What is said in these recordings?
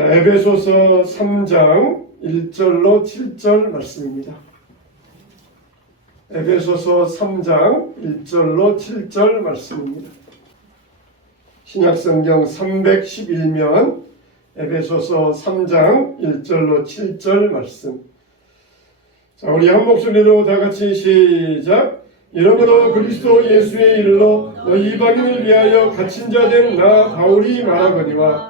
자, 에베소서 3장 1절로 7절 말씀입니다. 에베소서 3장 1절로 7절 말씀입니다. 신약성경 311면 에베소서 3장 1절로 7절 말씀. 자, 우리 한 목소리로 다 같이 시작. 이러므로 그리스도 예수의 일로 너희 이방인을 위하여 갇힌 자 된 나 바울이 말하거니와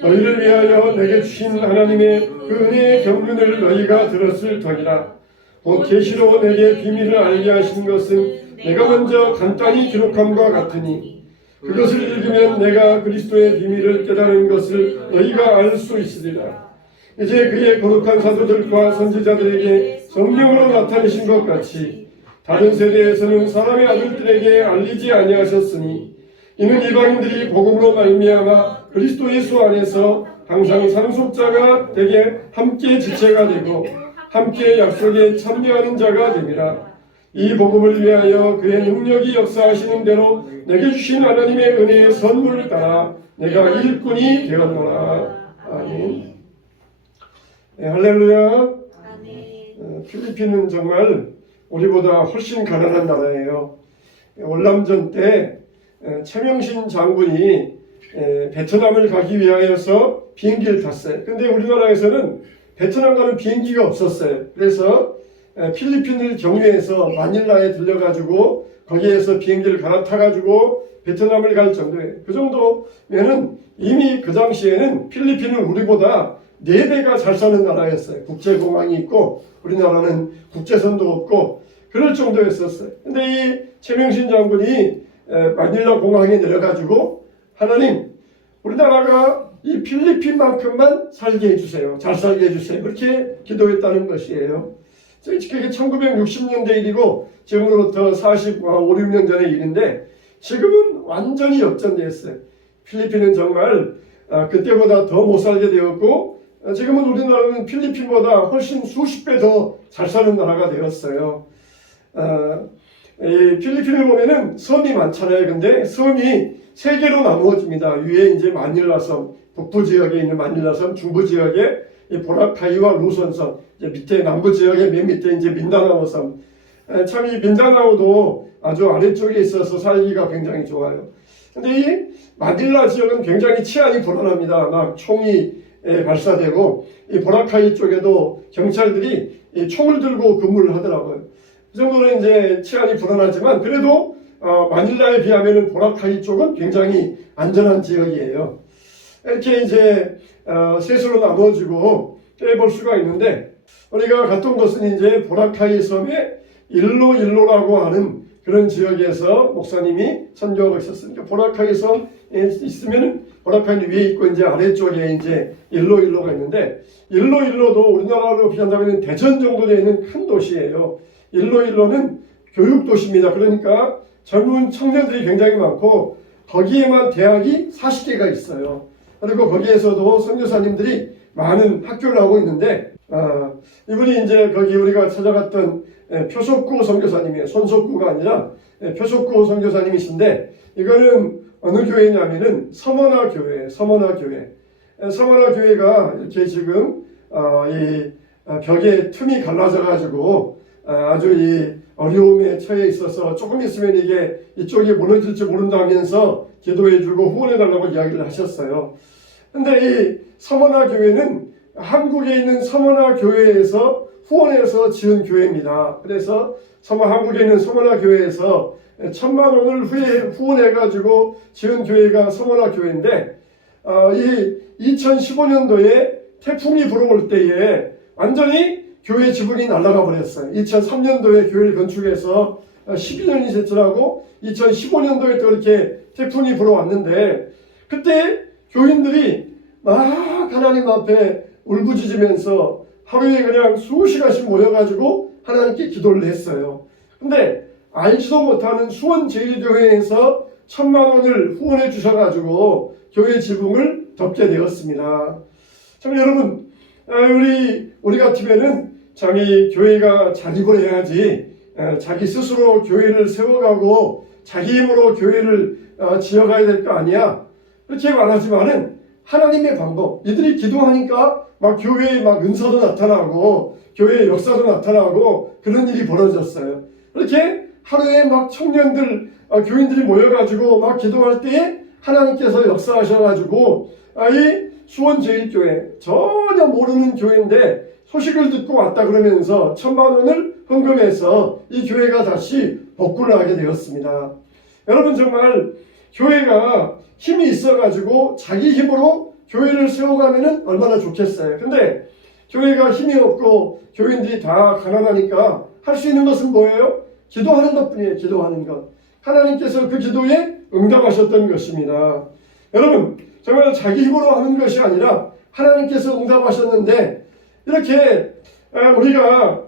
너희를 위하여 내게 주신 하나님의 그 은혜의 경륜을 너희가 들었을 터이라. 곧 계시로 내게 비밀을 알게 하신 것은 내가 먼저 간단히 기록함과 같으니 그것을 읽으면 내가 그리스도의 비밀을 깨달은 것을 너희가 알 수 있으리라. 이제 그의 거룩한 사도들과 선지자들에게 성령으로 나타내신 것 같이 다른 세대에서는 사람의 아들들에게 알리지 아니하셨으니 이는 이방인들이 복음으로 말미암아 그리스도 예수 안에서 항상 상속자가 되게 함께 지체가 되고 함께 약속에 참여하는 자가 됨이라. 이 복음을 위하여 그의 능력이 역사하시는 대로 내게 주신 하나님의 은혜의 선물을 따라 내가 일꾼이 되었노라. 아멘. 네, 할렐루야. 필리핀은 정말 우리보다 훨씬 가난한 나라예요. 월남전 때 최명신 장군이 베트남을 가기 위하여서 비행기를 탔어요. 근데 우리나라에서는 베트남 가는 비행기가 없었어요. 그래서 필리핀을 경유해서 마닐라에 들려가지고 거기에서 비행기를 갈아타가지고 베트남을 갈 정도예요. 그 정도면은 이미 그 당시에는 필리핀은 우리보다 4배가 잘 사는 나라였어요. 국제공항이 있고 우리나라는 국제선도 없고 그럴 정도였었어요. 근데 이 최명신 장군이 마닐라 공항에 내려가지고 하나님, 우리나라가 이 필리핀만큼만 살게 해주세요. 잘 살게 해주세요. 그렇게 기도했다는 것이에요. 그게 1960년대 일이고 지금으로부터 45, 6년 전의 일인데 지금은 완전히 역전되었어요. 필리핀은 정말 그때보다 더 못 살게 되었고 지금은 우리나라는 필리핀보다 훨씬 수십 배 더 잘 사는 나라가 되었어요. 이 필리핀을 보면은 섬이 많잖아요. 근데 섬이 3개로 나누어집니다. 위에 이제 마닐라 섬, 북부 지역에 있는 마닐라 섬, 중부 지역에 이 보라카이와 루손 섬, 이제 밑에 남부 지역에 맨 밑에 이제 민다나오 섬. 참 이 민다나오도 아주 아래쪽에 있어서 살기가 굉장히 좋아요. 근데 이 마닐라 지역은 굉장히 치안이 불안합니다. 막 총이 발사되고 이 보라카이 쪽에도 경찰들이 이 총을 들고 근무를 하더라고요. 그 정도로 이제 치안이 불안하지만 그래도 마닐라에 비하면은 보라카이 쪽은 굉장히 안전한 지역이에요. 이렇게 이제 셋으로 나눠지고 볼 수가 있는데 우리가 갔던 곳은 이제 보라카이 섬의 일로라고 하는 그런 지역에서 목사님이 선교하고 있었으니까 보라카이 섬에 있으면은 보라카이 위에 있고 이제 아래쪽에 이제 일로가 있는데 일로도 우리나라로 비한다면 대전 정도 되는 큰 도시예요. 일로는 교육도시입니다. 그러니까 젊은 청년들이 굉장히 많고 거기에만 대학이 40개가 있어요. 그리고 거기에서도 선교사님들이 많은 학교를 하고 있는데 이분이 이제 거기 우리가 찾아갔던 표석구 선교사님이에요. 손석구가 아니라 표석구 선교사님이신데 이거는 어느 교회냐면은 서머나 교회예요. 서머나 교회가 이렇게 지금 이 벽에 틈이 갈라져 가지고 아주 이 어려움에 처해 있어서 조금 있으면 이게 이쪽이 무너질지 모른다면서 기도해주고 후원해달라고 이야기를 하셨어요. 근데 이 서머나 교회는 한국에 있는 서머나 교회에서 후원해서 지은 교회입니다. 그래서 한국에 있는 서머나 교회에서 1,000만 원을 후원해가지고 지은 교회가 서머나 교회인데 이 2015년도에 태풍이 불어올 때에 완전히 교회 지붕이 날아가 버렸어요. 2003년도에 교회를 건축해서 12년이 됐더라고 2015년도에 또 이렇게 태풍이 불어왔는데 그때 교인들이 막 하나님 앞에 울부짖으면서 하루에 그냥 수시간씩 모여가지고 하나님께 기도를 했어요. 근데 알지도 못하는 수원제일교회에서 1,000만 원을 후원해 주셔가지고 교회 지붕을 덮게 되었습니다. 참 여러분 우리 같으면은 참 이 교회가 자립을 해야지 자기 스스로 교회를 세워가고 자기 힘으로 교회를 지어가야 될 거 아니야. 그렇게 말하지만은 하나님의 방법. 이들이 기도하니까 막 교회에 막 은사도 나타나고 교회의 역사도 나타나고 그런 일이 벌어졌어요. 이렇게 하루에 막 청년들, 교인들이 모여가지고 막 기도할 때에 하나님께서 역사하셔가지고 이 수원제일교회 전혀 모르는 교회인데 소식을 듣고 왔다 그러면서 1,000만 원을 헌금해서 이 교회가 다시 복구를 하게 되었습니다. 여러분 정말 교회가 힘이 있어가지고 자기 힘으로 교회를 세워가면 얼마나 좋겠어요. 근데 교회가 힘이 없고 교인들이 다 가난하니까 할 수 있는 것은 뭐예요? 기도하는 것뿐이에요. 기도하는 것. 하나님께서 그 기도에 응답하셨던 것입니다. 여러분 정말 자기 힘으로 하는 것이 아니라 하나님께서 응답하셨는데 이렇게 우리가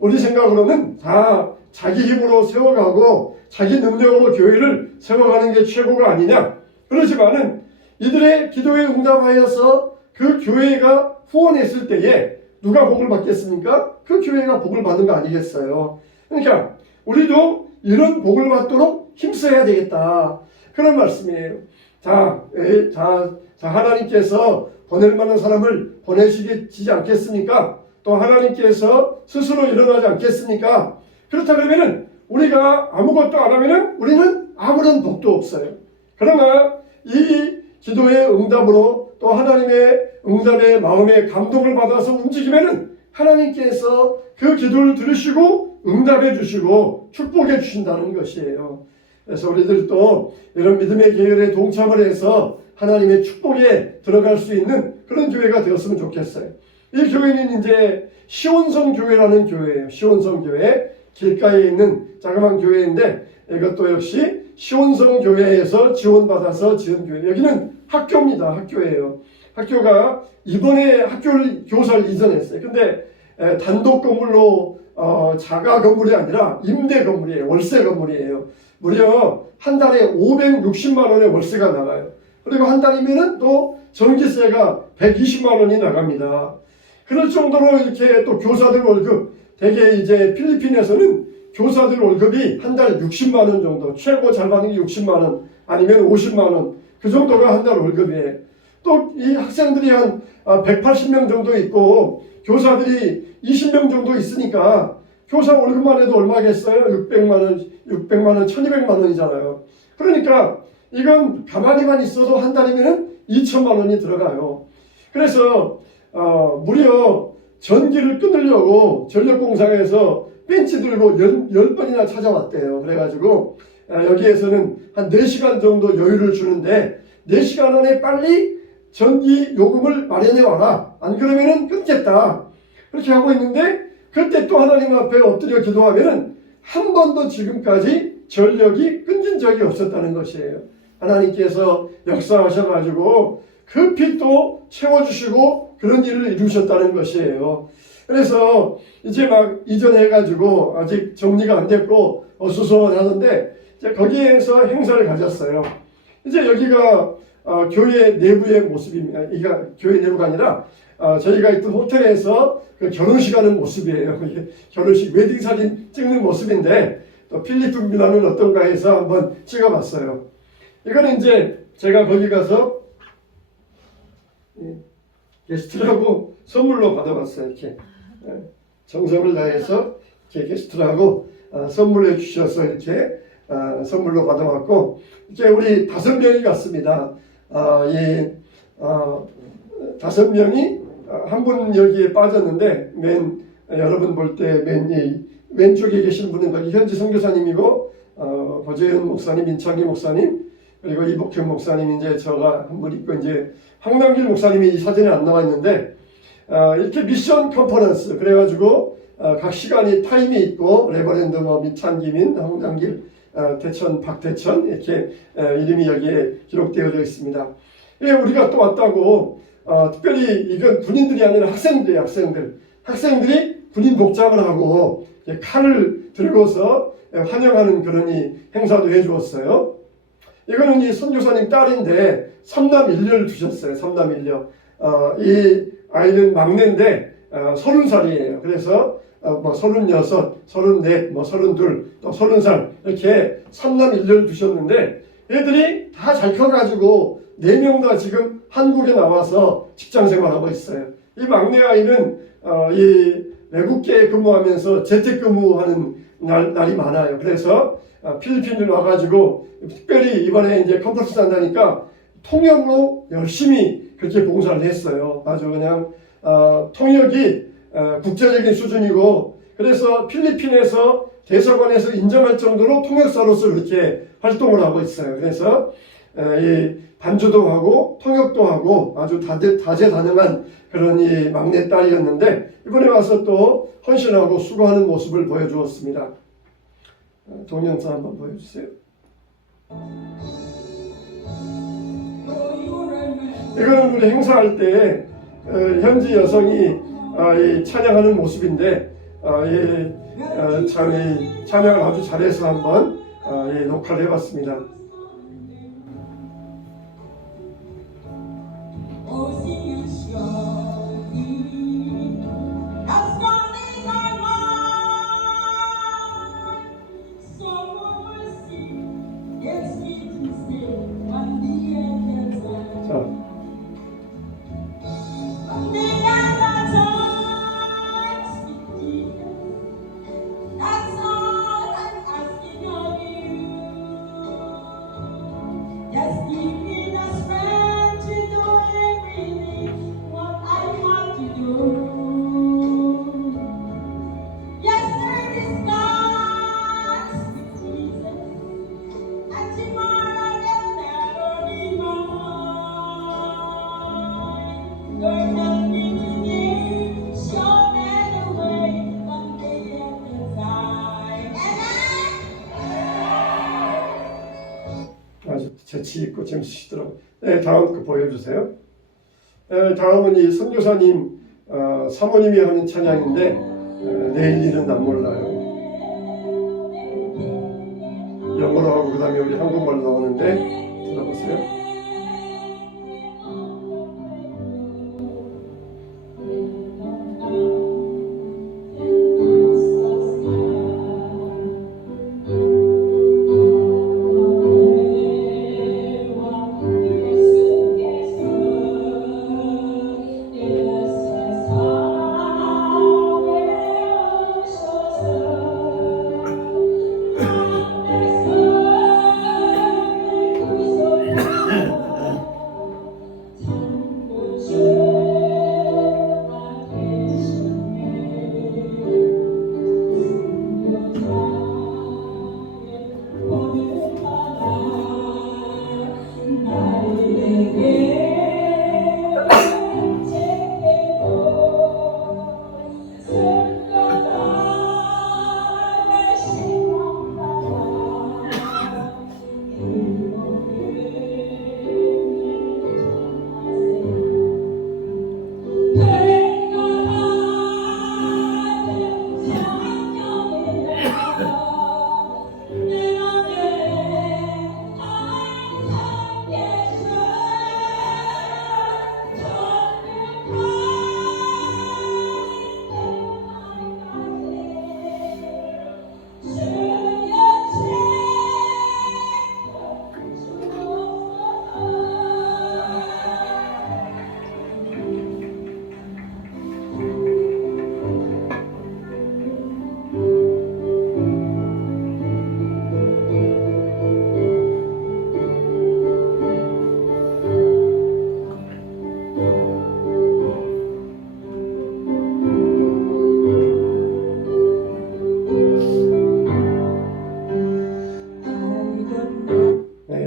우리 생각으로는 다 자기 힘으로 세워가고 자기 능력으로 교회를 세워가는 게 최고가 아니냐. 그렇지만은 이들의 기도에 응답하여서 그 교회가 후원했을 때에 누가 복을 받겠습니까? 그 교회가 복을 받는 거 아니겠어요. 그러니까 우리도 이런 복을 받도록 힘써야 되겠다. 그런 말씀이에요. 자, 하나님께서 보낼 만한 사람을 보내시지 않겠습니까? 또 하나님께서 스스로 일어나지 않겠습니까? 그렇다 그러면은 우리가 아무것도 안 하면은 우리는 아무런 복도 없어요. 그러나 이 기도의 응답으로 또 하나님의 응답의 마음의 감동을 받아서 움직이면은 하나님께서 그 기도를 들으시고 응답해 주시고 축복해 주신다는 것이에요. 그래서 우리들도 이런 믿음의 계열에 동참을 해서 하나님의 축복에 들어갈 수 있는 그런 교회가 되었으면 좋겠어요. 이 교회는 이제 시온성 교회라는 교회예요. 시온성 교회, 길가에 있는 자그마한 교회인데 이것도 역시 시온성 교회에서 지원받아서 지은 교회. 여기는 학교입니다. 학교예요. 학교가 이번에 학교를 교사를 이전했어요. 근데 단독 건물로 자가 건물이 아니라 임대 건물이에요. 월세 건물이에요. 무려 한 달에 560만 원의 월세가 나가요. 그리고 한 달이면은 또 전기세가 120만 원이 나갑니다. 그럴 정도로 이렇게 또 교사들 월급, 대개 이제 필리핀에서는 교사들 월급이 한 달 60만 원 정도, 최고 잘 받는 게 60만 원, 아니면 50만 원, 그 정도가 한 달 월급이에요. 또 이 학생들이 한 180명 정도 있고 교사들이 20명 정도 있으니까 교사 월급만 해도 얼마겠어요? 600만 원, 1200만 원이잖아요. 그러니까 이건 가만히만 있어도 한 달이면 2천만 원이 들어가요. 그래서 무려 전기를 끊으려고 전력공사에서 벤치 들고 10번이나 찾아왔대요. 그래가지고 여기에서는 한 4시간 정도 여유를 주는데 4시간 안에 빨리 전기 요금을 마련해 와라. 안 그러면은 끊겠다. 그렇게 하고 있는데 그때 또 하나님 앞에 엎드려 기도하면은 한 번도 지금까지 전력이 끊긴 적이 없었다는 것이에요. 하나님께서 역사하셔가지고 급히 또 채워주시고 그런 일을 이루셨다는 것이에요. 그래서 이제 막 이전해가지고 아직 정리가 안 됐고 어수선하는데 이제 거기에서 행사를 가졌어요. 이제 여기가 교회 내부의 모습입니다. 이가 교회 내부가 아니라 저희가 있던 호텔에서 그 결혼식 하는 모습이에요. 결혼식 웨딩 사진 찍는 모습인데 또 필리핀이라는 어떤가 해서 한번 찍어봤어요. 이거는 이제 제가 거기 가서 게스트라고 선물로 받아봤어요. 이렇게 정성을 다해서 이렇게 게스트라고 선물해 주셔서 이렇게 선물로 받아봤고 이렇게 우리 5명이 갔습니다. 이 5명이 한 분 여기에 빠졌는데 여러분 볼 때 맨 왼쪽에 계신 분은 거기 현지 선교사님이고 고재현 목사님, 민창기 목사님 그리고 이복현 목사님 이제 저가 한 분 있고 이제 황남길 목사님이 이 사진에 안 나와 있는데 이렇게 미션 컨퍼런스 그래가지고 각 시간이 타임이 있고 레버랜드 민창기민, 황남길, 대천, 박대천 이렇게 이름이 여기에 기록되어져 있습니다. 예, 우리가 또 왔다고 특별히 이건 군인들이 아니라 학생들이에요. 학생들이 군인 복장을 하고 칼을 들고서 환영하는 그런 이 행사도 해주었어요. 이거는 이 선교사님 딸인데 3남 1녀를 두셨어요. 3남 1녀. 이 아이는 막내인데 30살이에요. 그래서 뭐 36, 34, 뭐 32, 또 30살 이렇게 3남 1녀를 두셨는데 애들이 다 잘 커가지고 4명 다 지금 한국에 나와서 직장 생활하고 있어요. 이 막내 아이는 이 외국계에 근무하면서 재택근무하는 날이 많아요. 그래서 필리핀을 와가지고 특별히 이번에 이제 컨퍼런스 한다니까 통역으로 열심히 그렇게 봉사를 했어요. 아주 그냥 통역이 국제적인 수준이고, 그래서 필리핀에서 대사관에서 인정할 정도로 통역사로서 그렇게 활동을 하고 있어요. 그래서 이 반주도 하고 통역도 하고 아주 다재다능한 그런 이 막내 딸이었는데, 이번에 와서 또 헌신하고 수고하는 모습을 보여주었습니다. 동영상 한번 보여주세요. 이거는 우리 행사할 때 현지 여성이 이 찬양하는 모습인데, 찬양을 아주 잘해서 한번 녹화를 해봤습니다. 아주 재치있고 재밌으시더라고요. 네, 다음 거 보여주세요. 다음은 이 선교사님 사모님이 하는 찬양인데 내일 일은 난 몰라요. 영어로 하고 그 다음에 우리 한국말로 나오는데 들어보세요.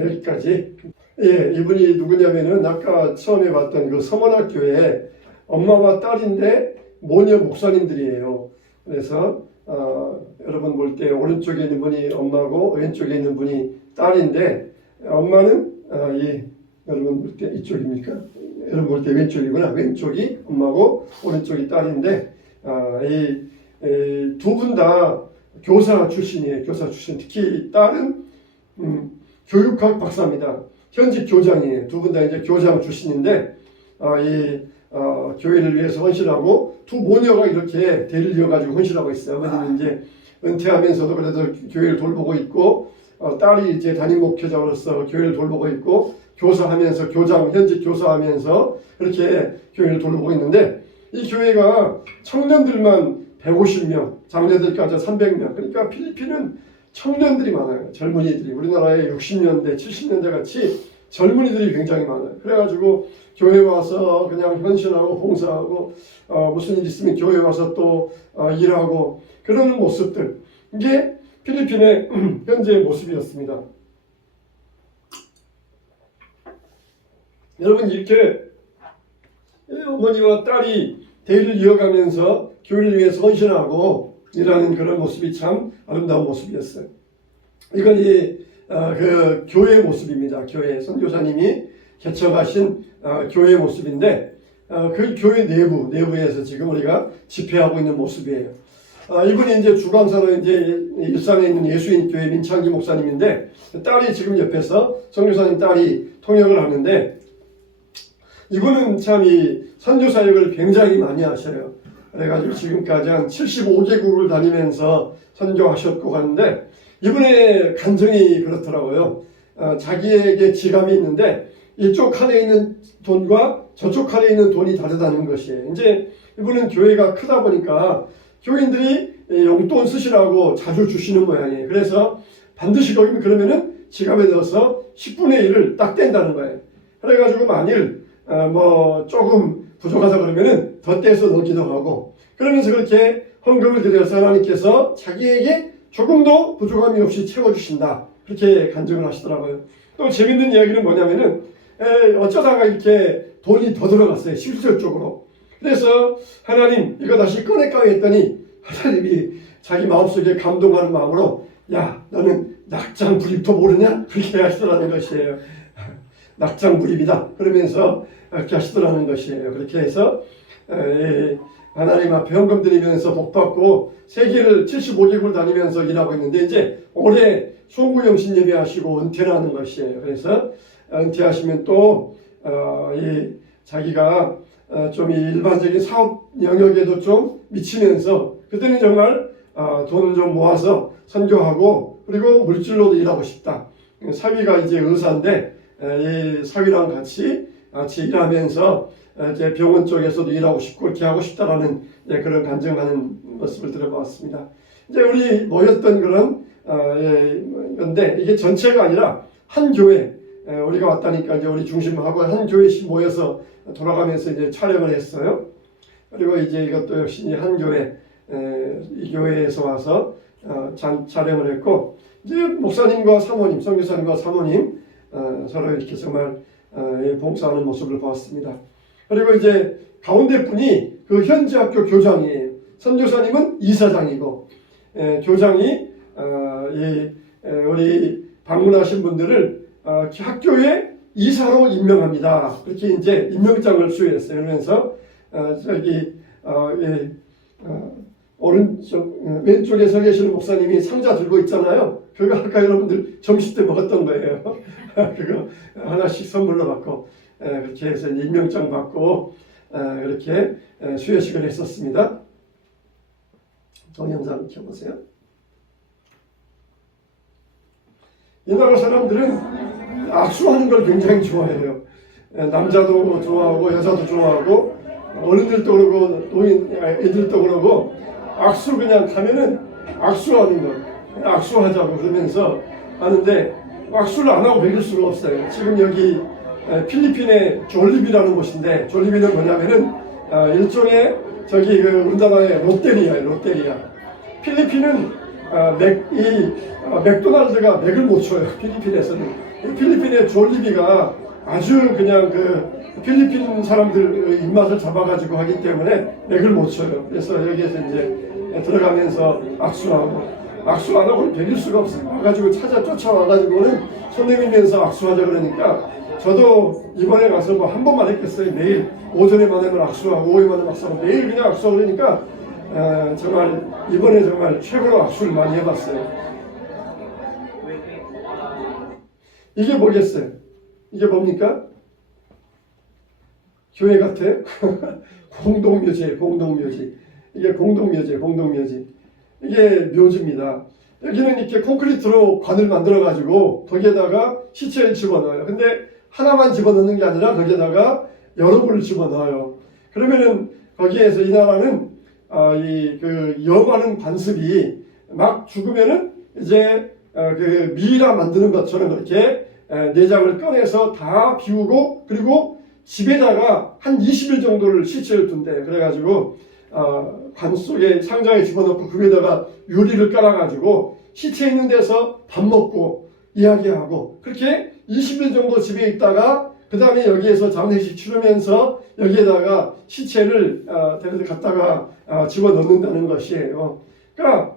여기까지. 예, 이분이 누구냐면은 아까 처음에 봤던 그 서문학교에 엄마와 딸인데 모녀 목사님들이에요. 그래서 여러분 볼 때 오른쪽에 있는 분이 엄마고 왼쪽에 있는 분이 딸인데, 엄마는 여러분 볼 때 이쪽입니까? 여러분 볼 때 왼쪽이구나. 왼쪽이 엄마고 오른쪽이 딸인데, 이 두 분 다 교사 출신이에요. 교사 출신. 특히 딸은 교육학 박사입니다. 현직 교장이에요. 두 분 다 이제 교장 출신인데, 교회를 위해서 헌신하고, 두 모녀가 이렇게 대를 이어가지고 헌신하고 있어요. 아버님은 이제 은퇴하면서도 그래도 교회를 돌보고 있고, 딸이 이제 담임 목회자로서 교회를 돌보고 있고 교사하면서 현직 교사하면서 그렇게 교회를 돌보고 있는데 이 교회가 청년들만 150명, 장녀들까지 300명. 그러니까 필리핀은 청년들이 많아요. 젊은이들이 우리나라의 60년대, 70년대 같이 젊은이들이 굉장히 많아요. 그래가지고 교회 와서 그냥 헌신하고 봉사하고 무슨 일 있으면 교회 와서 또 일하고 그러는 모습들. 이게 필리핀의 현재의 모습이었습니다. 여러분 이렇게 어머니와 딸이 대의를 이어가면서 교회를 위해서 헌신하고 일하는 그런 모습이 참 아름다운 모습이었어요. 이건 그 교회의 모습입니다. 교회 선교사님이 개척하신 교회의 모습인데 그 교회 내부에서 지금 우리가 집회하고 있는 모습이에요. 이분이 이제 주관사로 이제 일산에 있는 예수인 교회 민창기 목사님인데 딸이 지금 옆에서 선교사님 딸이 통역을 하는데 이분은 참 이 선교 사역을 굉장히 많이 하셔요. 그래가지고 지금까지 한 75개국을 다니면서 선교하셨고 하는데 이분의 간증이 그렇더라고요. 자기에게 지갑이 있는데 이쪽 칸에 있는 돈과 저쪽 칸에 있는 돈이 다르다는 것이에요. 이제 이분은 교회가 크다 보니까 교인들이 용돈 쓰시라고 자주 주시는 모양이에요. 그래서 반드시 거기 그러면은 지갑에 넣어서 10분의 1을 딱 뗀다는 거예요. 그래가지고 만일 조금 부족하다 그러면은 더 떼서 넣기도 하고 그러면서 그렇게 헌금을 드려서 하나님께서 자기에게 조금도 부족함이 없이 채워주신다. 그렇게 간증을 하시더라고요. 또 재밌는 이야기는 뭐냐면은 어쩌다가 이렇게 돈이 더 들어갔어요. 실질적으로. 그래서 하나님 이거 다시 꺼낼까 했더니 하나님이 자기 마음속에 감동하는 마음으로 야 너는 낙장불입도 모르냐? 그렇게 하시더라는 것이에요. 낙장불입이다. 그러면서 이렇게 하시더라는 것이에요. 그렇게 해서 하나님 앞에 헌금 드리면서 복받고 세계를 75개국을 다니면서 일하고 있는데 이제 올해 송구영신 예배하시고 은퇴를 하는 것이에요. 그래서 은퇴하시면 또 자기가 좀 일반적인 사업 영역에도 좀 미치면서 그때는 정말 돈을 좀 모아서 선교하고 그리고 물질로도 일하고 싶다. 사위가 이제 의사인데 이 사위랑 같이 일하면서 이제 병원 쪽에서도 일하고 싶고 그렇게 하고 싶다라는 그런 간증하는 모습을 들어봤습니다. 이제 우리 모였던 그런 건데 이게 전체가 아니라 한 교회 우리가 왔다니까 이제 우리 중심하고 한 교회씩 모여서 돌아가면서 이제 촬영을 했어요. 그리고 이제 이것도 역시 한 교회 이 교회에서 와서 촬영을 했고 이제 목사님과 사모님, 선교사님과 사모님 서로 이렇게 정말 봉사하는 모습을 보았습니다. 그리고 이제 가운데 분이 그 현지 학교 교장이에요. 선교사님은 이사장이고 교장이 우리 방문하신 분들을 학교에 이사로 임명합니다. 그렇게 이제 임명장을 수여했어요. 그러면서 오른쪽 왼쪽에 서 계시는 목사님이 상자 들고 있잖아요. 그거 아까 여러분들 점심 때 먹었던 거예요. 그거 하나씩 선물로 받고 그렇게 해서 임명장 받고 그렇게 수여식을 했었습니다. 동영상 켜보세요. 이 나라 사람들은 악수하는 걸 굉장히 좋아해요. 남자도 좋아하고 여자도 좋아하고 어른들도 그러고 노인 애들도 그러고 악수 그냥 가면은 악수하는 거 악수하자고 그러면서 하는데 악수를 안 하고 베길 수가 없어요. 지금 여기 필리핀의 졸리비라는 곳인데 졸리비는 뭐냐면은 일종의 저기 우리나라의 롯데리아. 필리핀은 맥도날드가 맥을 못 쳐요. 필리핀에서는 필리핀의 졸리비가 아주 그냥 필리핀 사람들 입맛을 잡아가지고 하기 때문에 맥을 못 쳐요. 그래서 여기에서 이제 들어가면서 악수 안 하고는 베길 수가 없어요. 와가지고 쫓아와가지고는 손님이면서 악수하자 그러니까 저도 이번에 가서 뭐 한 번만 했겠어요. 매일 오전에만 하면 악수하고 오후에만 하면 악수하고 매일 그냥 악수하고 그러니까 정말 이번에 정말 최고로 악수를 많이 해봤어요. 이게 뭐겠어요? 이게 뭡니까? 교회 같아? 공동묘지. 이게 공동묘지. 이게 묘지입니다. 여기는 이렇게 콘크리트로 관을 만들어 가지고 거기에다가 시체를 집어넣어요. 근데 하나만 집어넣는 게 아니라 거기에다가 여러 군을 집어넣어요. 그러면은 거기에서 이 나라는 그 염하는 관습이 막 죽으면은 이제 그 미이라 만드는 것처럼 그렇게 내장을 꺼내서 다 비우고 그리고 집에다가 한 20일 정도를 시체를 둔대. 그래가지고 관 속에 상자에 집어넣고 그 위에다가 유리를 깔아가지고 시체 있는 데서 밥 먹고 이야기하고 그렇게 20일 정도 집에 있다가 그 다음에 여기에서 장례식 치르면서 여기에다가 시체를 갖다가 집어넣는다는 것이에요. 그러니까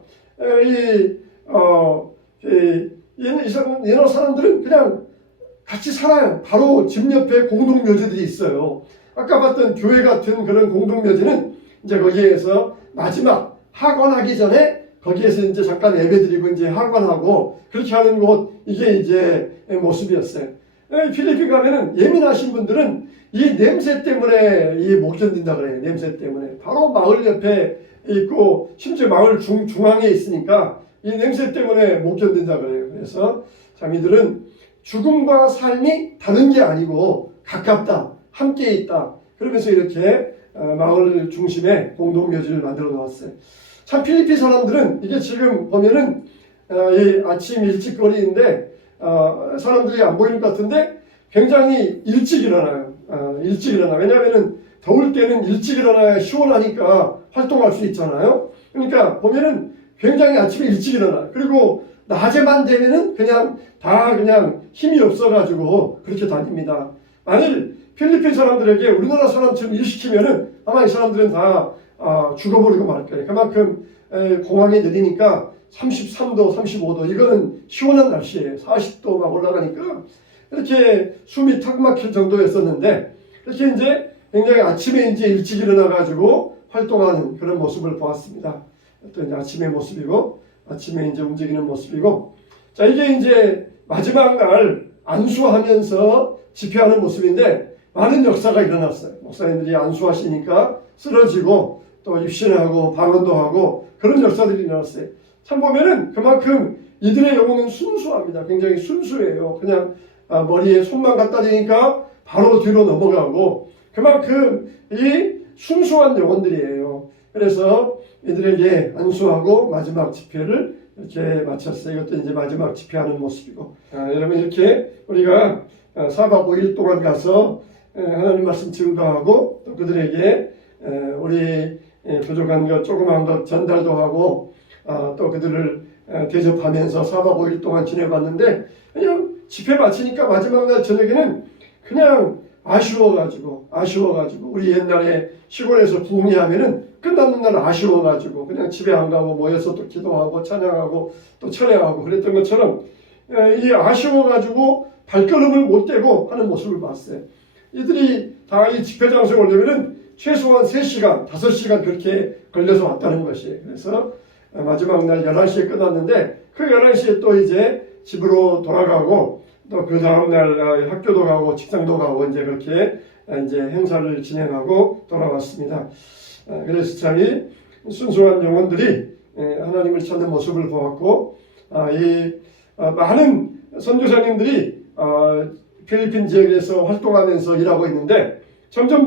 옛날 사람들은 그냥 같이 살아요. 바로 집 옆에 공동묘지들이 있어요. 아까 봤던 교회 같은 그런 공동묘지는 이제 거기에서 마지막 하관하기 전에 거기에서 이제 잠깐 예배드리고 이제 하관하고 그렇게 하는 곳 이게 이제 모습이었어요. 필리핀 가면은 예민하신 분들은 이 냄새 때문에 못 견딘다 그래요. 냄새 때문에 바로 마을 옆에 있고 심지어 마을 중앙에 있으니까 이 냄새 때문에 못 견딘다 그래요. 그래서 참 이들은 죽음과 삶이 다른 게 아니고 가깝다, 함께 있다. 그러면서 이렇게 마을 중심에 공동묘지를 만들어 놓았어요. 참 필리핀 사람들은 이게 지금 보면은 이 아침 일찍거리인데 사람들이 안 보이는 것 같은데 굉장히 일찍 일어나요. 일찍 일어나. 왜냐하면은 더울 때는 일찍 일어나야 시원하니까 활동할 수 있잖아요. 그러니까 보면은 굉장히 아침에 일찍 일어나. 그리고 낮에만 되면은 그냥 힘이 없어가지고 그렇게 다닙니다. 만일 필리핀 사람들에게 우리나라 사람처럼 일 시키면은 아마 이 사람들은 다 죽어버리고 말 거예요. 그만큼 공항이 느리니까 33도, 35도 이거는 시원한 날씨예요. 40도 막 올라가니까 이렇게 숨이 턱 막힐 정도였었는데 이렇게 이제 굉장히 아침에 이제 일찍 일어나가지고 활동하는 그런 모습을 보았습니다. 또 이제 아침의 모습이고 아침에 이제 움직이는 모습이고 자 이게 이제 마지막 날 안수하면서 집회하는 모습인데 많은 역사가 일어났어요. 목사님들이 안수하시니까 쓰러지고 또 입신하고 방언도 하고 그런 역사들이 일어났어요. 참 보면은 그만큼 이들의 영혼은 순수합니다. 굉장히 순수해요. 그냥 머리에 손만 갖다 대니까 바로 뒤로 넘어가고 그만큼 이 순수한 영혼들이에요. 그래서 이들에게 안수하고 마지막 집회를 이렇게 마쳤어요. 이것도 이제 마지막 집회하는 모습이고 여러분 이렇게 우리가 4박 5일 동안 가서 하나님 말씀 증거하고 또 그들에게 우리 부족한 것 조그만 것 전달도 하고 또 그들을 대접하면서 4박 5일 동안 지내봤는데 그냥 집회 마치니까 마지막 날 저녁에는 그냥 아쉬워가지고 우리 옛날에 시골에서 부흥회하면은 끝나는 날 아쉬워가지고 그냥 집에 안 가고 모여서 또 기도하고 찬양하고 또 철회하고 그랬던 것처럼 이 아쉬워가지고 발걸음을 못 떼고 하는 모습을 봤어요. 이들이 다 이 집회 장소에 오려면은 최소한 3시간, 5시간 그렇게 걸려서 왔다는 것이에요. 그래서 마지막 날 11시에 끝났는데 그 11시에 또 이제 집으로 돌아가고 또 그 다음날 학교도 가고 직장도 가고 이제 그렇게 이제 행사를 진행하고 돌아왔습니다. 그래서 참 이 순수한 영혼들이 하나님을 찾는 모습을 보았고 많은 선교사님들이 필리핀 지역에서 활동하면서 일하고 있는데 점점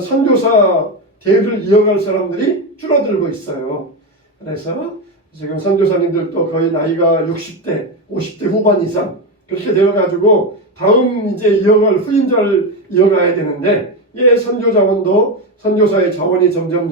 선교사 대를 이어갈 사람들이 줄어들고 있어요. 그래서 지금 선교사님들도 거의 나이가 60대, 50대 후반 이상 그렇게 되어가지고 다음 이제 이어갈 후임자를 이어가야 되는데 이 선교 자원도 선교사의 자원이 점점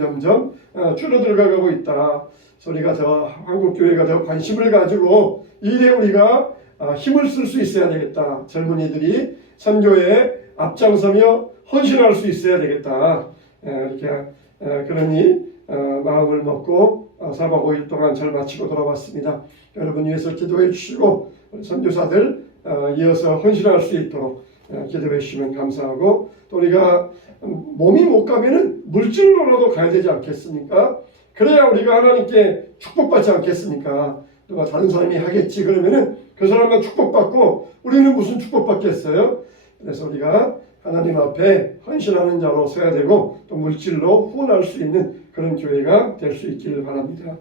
줄어들어가고 있다. 우리가 더 한국 교회가 더 관심을 가지고 이 일에 우리가 힘을 쓸 수 있어야 되겠다. 젊은이들이 선교에 앞장서며 헌신할 수 있어야 되겠다. 이렇게 그러니 마음을 먹고 4박 5일 동안 잘 마치고 돌아왔습니다. 여러분 위해서 기도해 주시고 선교사들 이어서 헌신할 수 있도록 기도해 주시면 감사하고 또 우리가 몸이 못 가면은 물질로라도 가야 되지 않겠습니까? 그래야 우리가 하나님께 축복받지 않겠습니까? 누가 다른 사람이 하겠지 그러면은 그 사람만 축복받고 우리는 무슨 축복받겠어요? 그래서 우리가 하나님 앞에 헌신하는 자로 서야 되고 또 물질로 후원할 수 있는 그런 교회가 될 수 있기를 바랍니다.